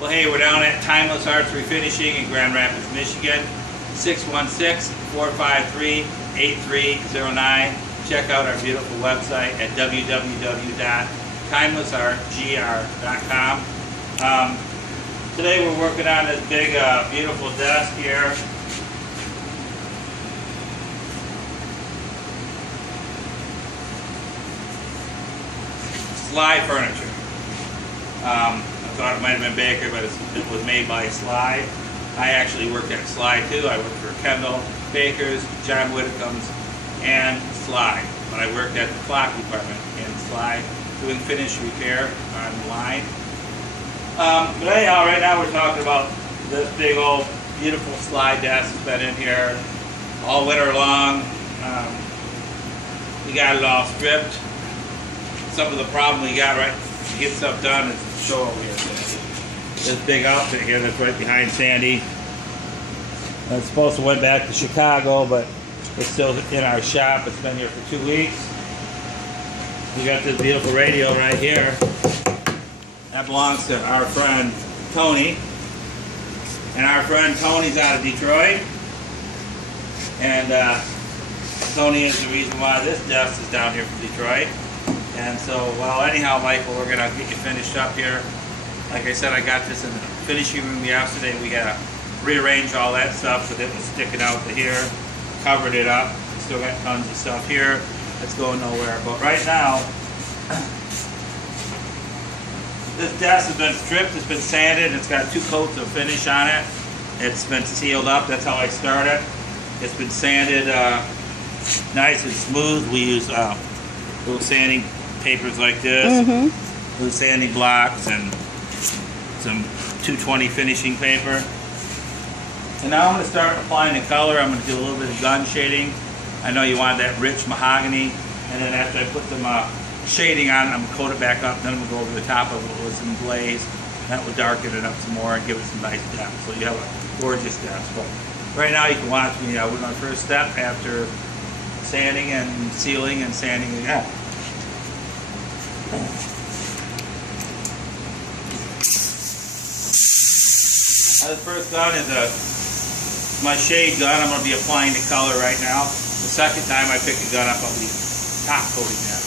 Well, hey, we're down at Timeless Arts Refinishing in Grand Rapids, Michigan. 616-453-8309. Check out our beautiful website at www.timelessartgr.com. Today we're working on this big, beautiful desk here. Sligh furniture. I thought it might have been Baker, but it was made by Sligh. I actually worked at Sligh too. I worked for Kendall, Baker's, John Whitcomb's, and Sligh. But I worked at the clock department in Sligh doing finish repair on the line. But anyhow, right now we're talking about this big old beautiful Sligh desk that's been in here all winter long. We got it all stripped. Some of the problem we got right to get stuff done is show over here. This big outfit here that's right behind Sandy. It's supposed to went back to Chicago, but it's still in our shop. It's been here for 2 weeks. We got this beautiful radio right here. That belongs to our friend Tony. And our friend Tony's out of Detroit. And Tony is the reason why this desk is down here from Detroit. And so, well, anyhow, Michael, we're going to get you finished up here. Like I said, I got this in the finishing room yesterday. We got to rearrange all that stuff so that it was sticking out to here. Covered it up. Still got tons of stuff here that's going nowhere. But right now, this desk has been stripped. It's been sanded. It's got 2 coats of finish on it. It's been sealed up. That's how I started. It's been sanded nice and smooth. We use little sanding papers like this, little sanding blocks, and some 220 finishing paper. And now I'm going to start applying the color. I'm going to do a little bit of gun shading. I know you want that rich mahogany, and then after I put some shading on it, I'm going to coat it back up, then I'm going to go over the top of it with some glaze. That will darken it up some more and give it some nice depth. So you have a gorgeous desk. But right now you can watch me with my first step after sanding and sealing and sanding again. The first gun is my shade gun. I'm going to be applying the color right now. The second time I pick the gun up, I'll be top coating that.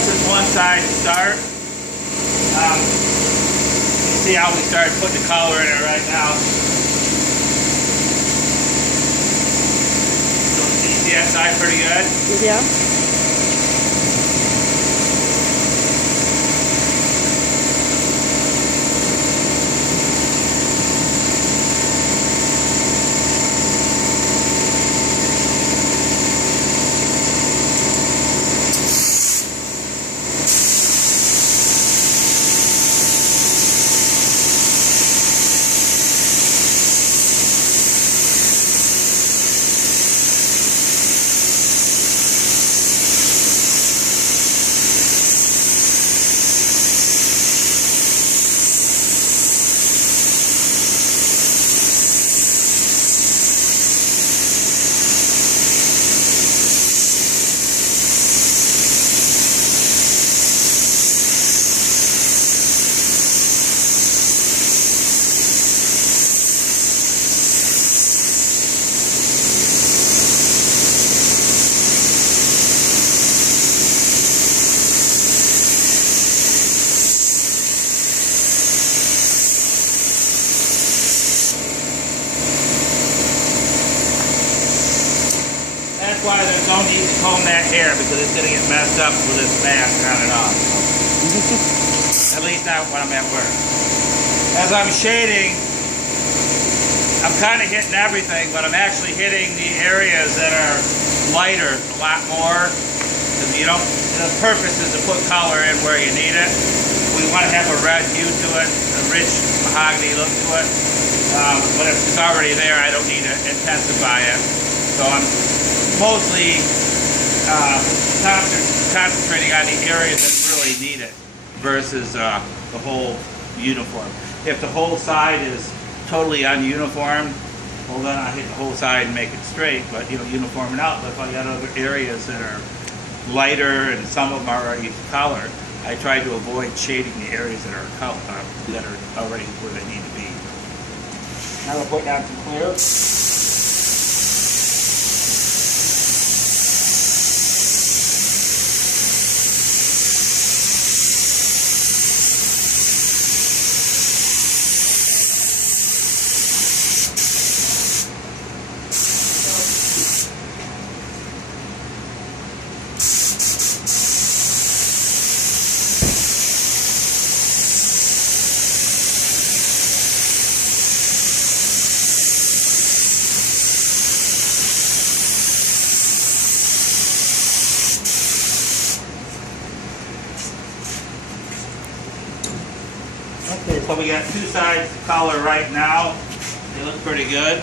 let this one side start. You see how we started putting the color in it right now. So you see that side pretty good? Yeah. That's why there's no need to comb that hair, because it's going to get messed up with this mask on and off. At least not when I'm at work. As I'm shading, I'm kind of hitting everything, but I'm actually hitting the areas that are lighter a lot more. Because you don't, the purpose is to put color in where you need it. We want to have a red hue to it, a rich mahogany look to it. But if it's already there, I don't need to intensify it. So I'm mostly concentrating on the areas that really need it versus the whole uniform. If the whole side is totally ununiform, well then I hit the whole side and make it straight, but you know, uniform it out. But if I got other areas that are lighter and some of them are already color, I try to avoid shading the areas that are already where they need to be. Now we're putting out some clear. Okay, so we got two sides of color right now. They look pretty good.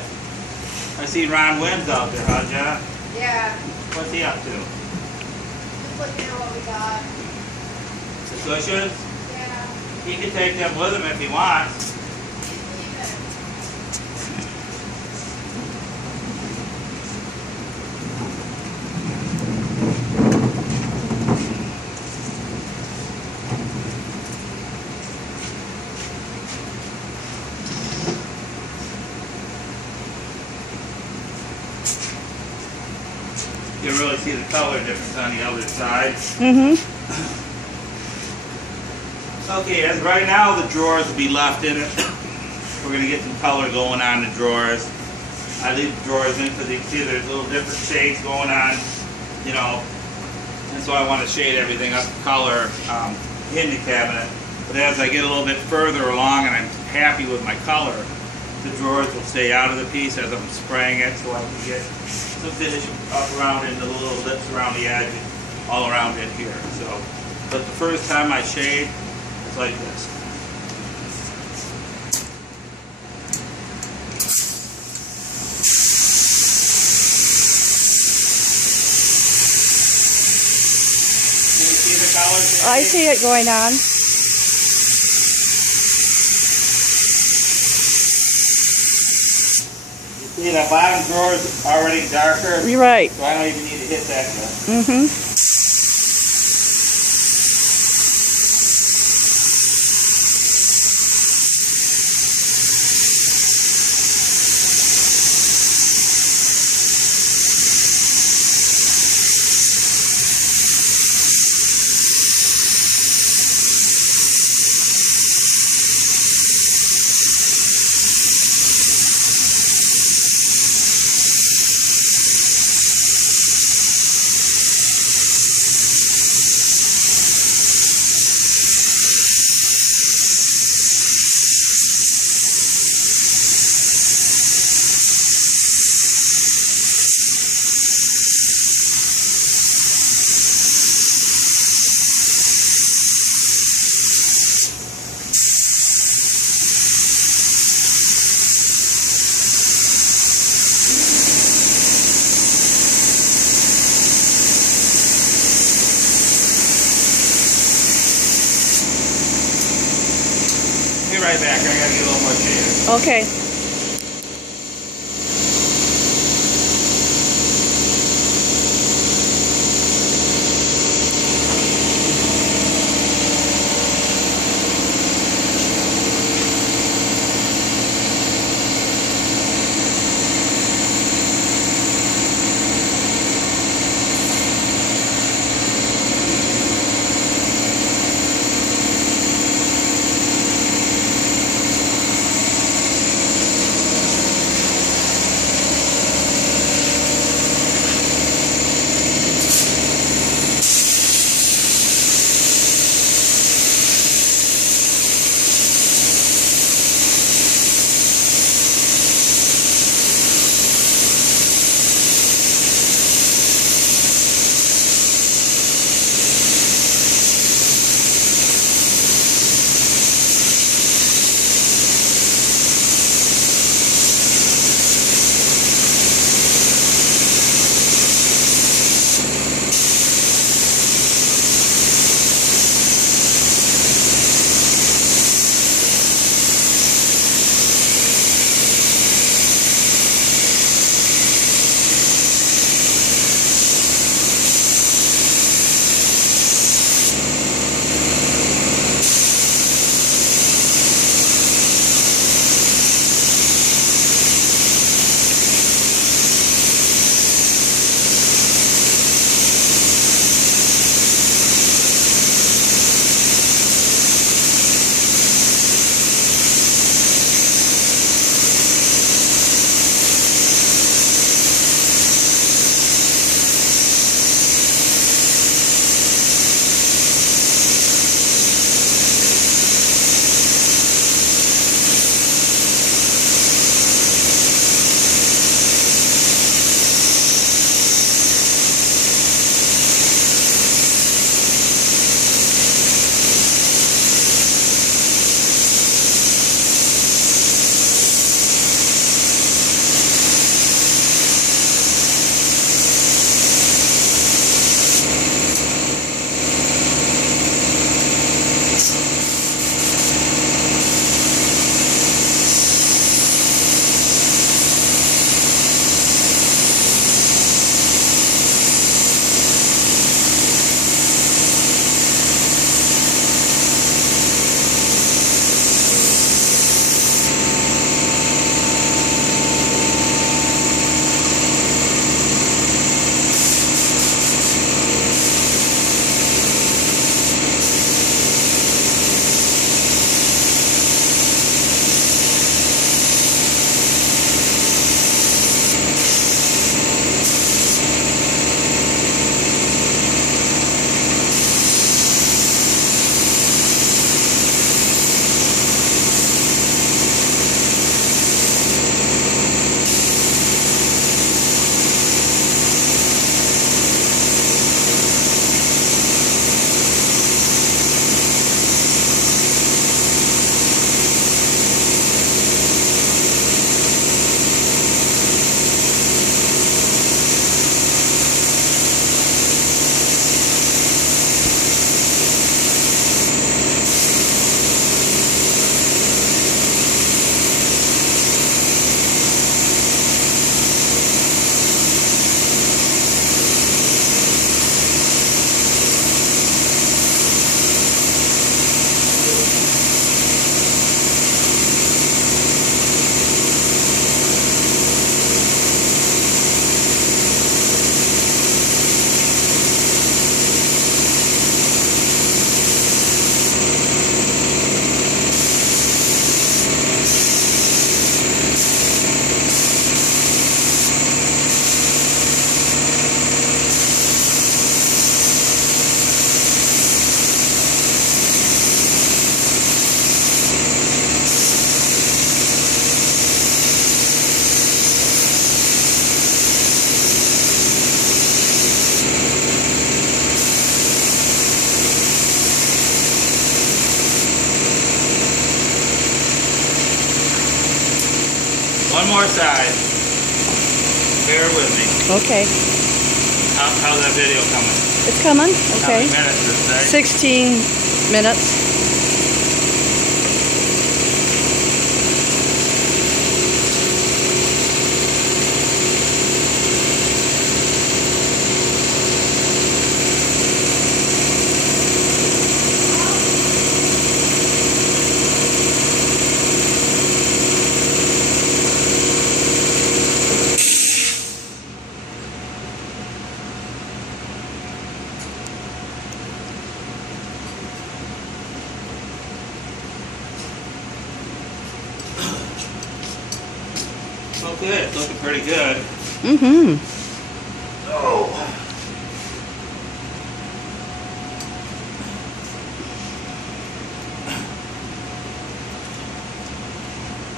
I see Ron Wynn's out there, huh, John? Yeah. What's he up to? Just looking at what we got. The cushions? Yeah. He can take them with him if he wants. You can really see the color difference on the other side. Okay, as right now the drawers will be left in it. We're going to get some color going on the drawers. I leave the drawers in because you can see there's little different shades going on, you know, and so I want to shade everything up color in the cabinet. But as I get a little bit further along and I'm happy with my color, the drawers will stay out of the piece as I'm spraying it, so I can get some finish up around in the little lips around the edge and all around it here. So, but the first time I shade, it's like this. Can you see the color? I see it going on. See, the bottom drawer is already darker. You're right. So I don't even need to hit that yet. right back. I gotta get a little more chance. Okay. One more side. Bear with me. Okay. How's that video coming? It's coming. Okay. How many minutes is it? 16 minutes. So good. It's looking pretty good. Mm-hmm. Oh.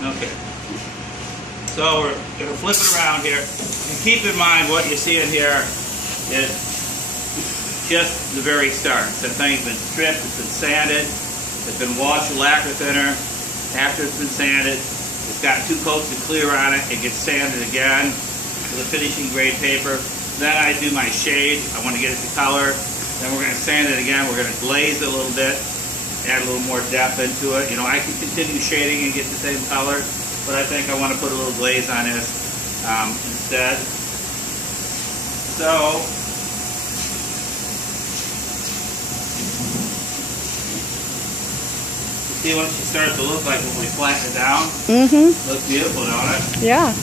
Okay. So we're going to flip it around here. And keep in mind what you see in here is just the very start. The thing's been stripped, it's been sanded, it's been washed with lacquer thinner. After it's been sanded, it's got 2 coats of clear on it. It gets sanded again with a finishing grade paper. Then I do my shade. I want to get it to color. Then we're going to sand it again. We're going to glaze it a little bit, add a little more depth into it. You know, I can continue shading and get the same color, but I think I want to put a little glaze on this instead. So, see what she starts to look like when we flatten it down? Mm-hmm. Looks beautiful, don't it? Yeah.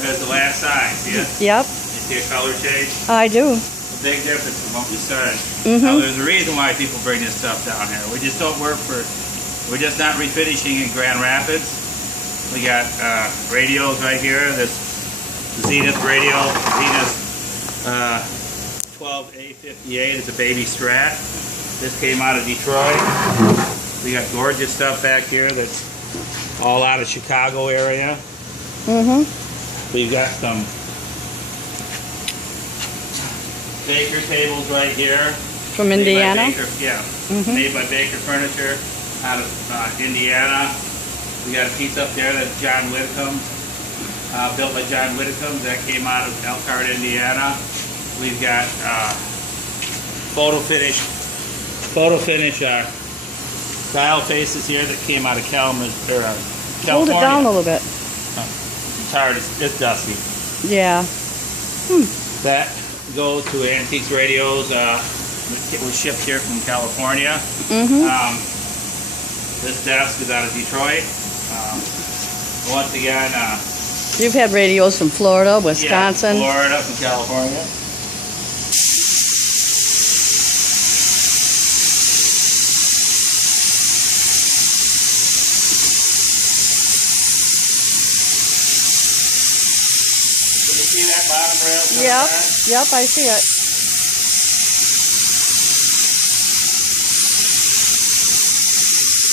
There's the last side, see it? Yep. You see a color change? I do. A big difference from what we started. Mm-hmm. Now, there's a reason why people bring this stuff down here. We just don't work for, we're just not refinishing in Grand Rapids. We got radios right here. This Zenith radio, Zenith 12A58 is a baby Strat. This came out of Detroit. We got gorgeous stuff back here that's all out of Chicago area. Mm-hmm. We've got some Baker tables right here. From Indiana? Made by Baker, yeah. Mm-hmm. Made by Baker Furniture out of Indiana. We got a piece up there that's John Whitcomb's. Built by John Whitcomb. That came out of Elkhart, Indiana. We've got photo finish tile faces here that came out of California. Hold it down a little bit. It's hard. It's dusty. Yeah. That goes to Antiques Radios. It was shipped here from California. Mm-hmm. This desk is out of Detroit. Once again. You've had radios from Florida, Wisconsin. Yeah, Florida, from California. Can you see that bottom rail? Yep, yep, I see it.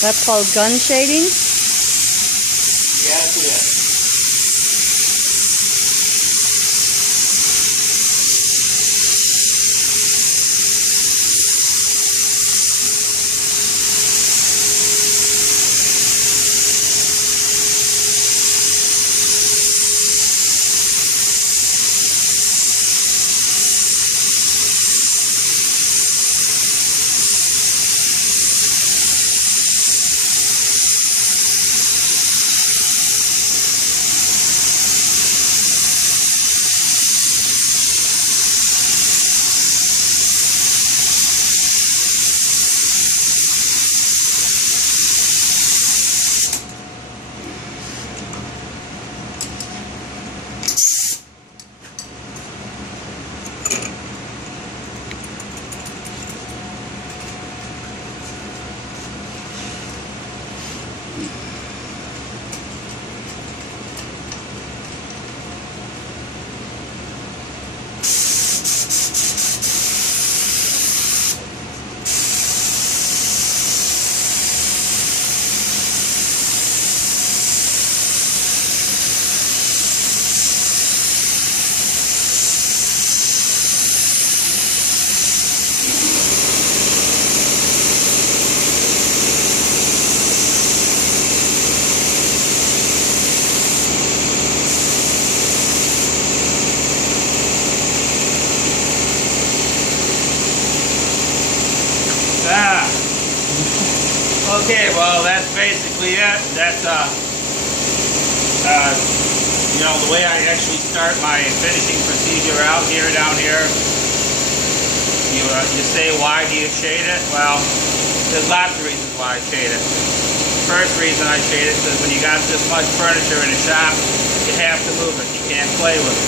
That's called gun shading? Yes, it is. Okay, well, that's basically it. That's, you know, the way I actually start my finishing procedure out here, down here. You say, why do you shade it? Well, there's lots of reasons why I shade it. First reason I shade it is when you got this much furniture in a shop, you have to move it. You can't play with it.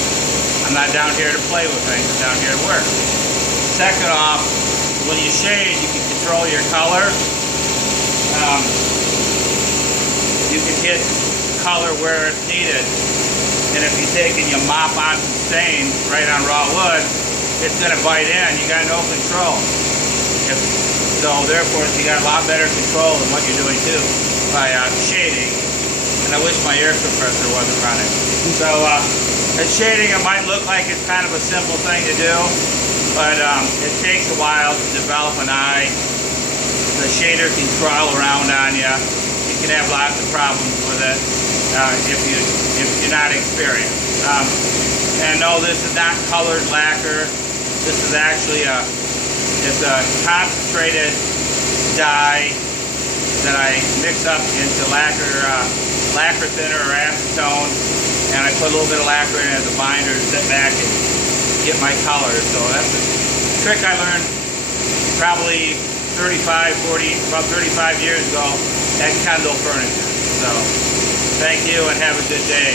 I'm not down here to play with things. I'm down here to work. Second off, when you shade, you can control your color. You can hit color where it's needed. And if you take and you mop on some stain right on raw wood, it's going to bite in. You got no control. So therefore, you got a lot better control than what you're doing too by shading. And I wish my air compressor wasn't running. So the shading, it might look like it's kind of a simple thing to do, but it takes a while to develop an eye. The shader can crawl around on you. You can have lots of problems with it if you're not experienced. And no, this is not colored lacquer. This is actually it's a concentrated dye that I mix up into lacquer thinner or acetone, and I put a little bit of lacquer in as a binder to sit back and get my color. So that's a trick I learned probably 35 years ago at Kendall Furniture. So thank you and have a good day.